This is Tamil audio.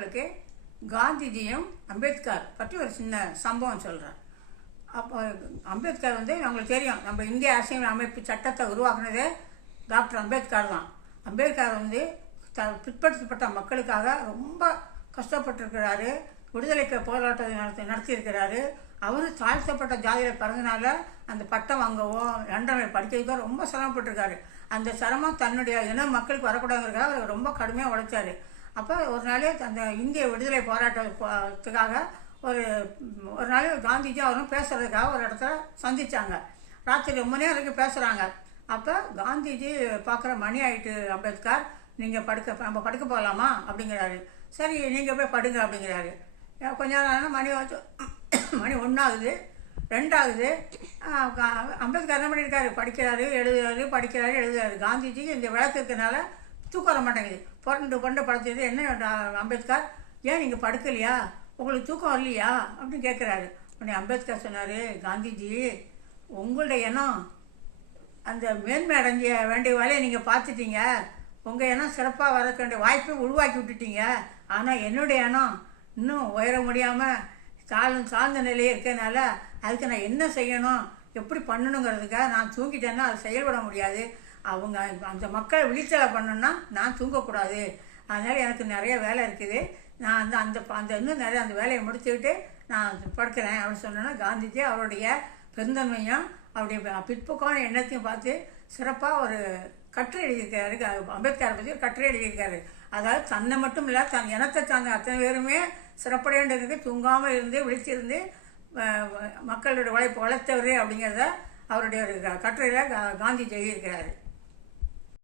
உங்களுக்கு காந்திஜியும் அம்பேத்கர் பற்றி ஒரு சின்ன சம்பவம் சொல்கிறேன் அப்போ அம்பேத்கர் வந்து உங்களுக்கு தெரியும். நம்ம இந்திய அரசியல் அமைப்பு சட்டத்தை உருவாக்குனதே டாக்டர் அம்பேத்கர் தான். அம்பேத்கர் வந்து த பிற்படுத்தப்பட்ட மக்களுக்காக ரொம்ப கஷ்டப்பட்டிருக்கிறாரு. விடுதலைக்கு போராட்டத்தை நடத்தி நடத்தியிருக்கிறாரு. அவர் தாழ்த்தப்பட்ட ஜாதியில் பிறந்தனால அந்த பட்டம் வாங்கவோ லண்டனில் படிக்கிறதுக்கோ ரொம்ப சிரமப்பட்டிருக்காரு. அந்த சிரமம் தன்னுடைய இன மக்களுக்கு வரக்கூடாதுங்கிறதுக்காக அவர் ரொம்ப கடுமையாக உழைச்சாரு. அப்போ ஒரு நாள் அந்த இந்திய விடுதலை போராட்டத்துக்காக ஒரு ஒரு நாள் காந்திஜி அவரும் பேசுறதுக்காக ஒரு இடத்துல சந்திச்சாங்க. ராத்திரி ரொம்ப நேரம் வரைக்கும் பேசுகிறாங்க அப்போ காந்திஜி பார்க்குற மணி ஆயிட்டு அம்பேத்கர் நீங்கள் படுக்க நம்ம படுக்க போகலாமா அப்படிங்கிறாரு. சரி நீங்கள் போய் படுங்க அப்படிங்கிறாரு. கொஞ்ச நேரம் ஆனால் மணி வச்சு மணி ஒன்றாகுது ரெண்டாகுது. அம்பேத்கர் என்ன பண்ணியிருக்காரு படிக்கிறாரு எழுதுறாரு படிக்கிறாரு எழுதுறாரு. காந்திஜிக்கு இந்த விளக்கு இருக்கனால தூக்கம் வர மாட்டேங்குது. புரண்டு புரண்டு படுத்துது என்ன அம்பேத்கர்? ஏன் நீங்கள் படுக்கலையா? உங்களுக்கு தூக்கம் வரலையா? அப்படின்னு கேட்குறாரு உடனே அம்பேத்கர் சொன்னார் காந்திஜி உங்களுடைய எண்ணம் அந்த மேன்மை அடைஞ்ச வேண்டிய வேலையை நீங்கள் பார்த்துட்டீங்க. உங்கள் எண்ணம் சிறப்பாக வரக்க வேண்டிய வாய்ப்பை உருவாக்கி விட்டுட்டீங்க. ஆனால் என்னுடைய எண்ணம் இன்னும் உயர முடியாமல் தாழ்ந்த தாழ்ந்த நிலையே இருக்கனால அதுக்கு நான் என்ன செய்யணும்? எப்படி பண்ணணுங்கிறதுக்காக நான் தூங்கிட்டேன்னா அது செயல்பட முடியாது. அவங்க அந்த மக்களை விழித்தலை பண்ணணும்னா நான் தூங்கக்கூடாது. அதனால் எனக்கு நிறைய வேலை இருக்குது. நான் அந்த அந்த அந்த இன்னும் நிறைய அந்த வேலையை முடிச்சுக்கிட்டு நான் படுக்கிறேன் அப்படின்னு சொன்னோன்னா காந்திஜி அவருடைய பெருந்தன்மையும் அவருடைய பிற்போக்கான எண்ணத்தையும் பார்த்து சிறப்பாக ஒரு கட்டுரை எழுதியிருக்காரு. அம்பேத்கரை பற்றி ஒரு கட்டுரை எழுதியிருக்காரு. அதாவது தன்னை மட்டும் இல்லை தன் இனத்தை சார்ந்த அத்தனை பேருமே சிறப்படையன்றதுக்கு தூங்காமல் இருந்து விழிச்சிருந்து மக்களுடைய உழைப்பு வளர்த்தவர் அப்படிங்கிறத அவருடைய ஒரு க- கட்டுரையில் கா- காந்திஜி எழுதியிருக்கிறாரு.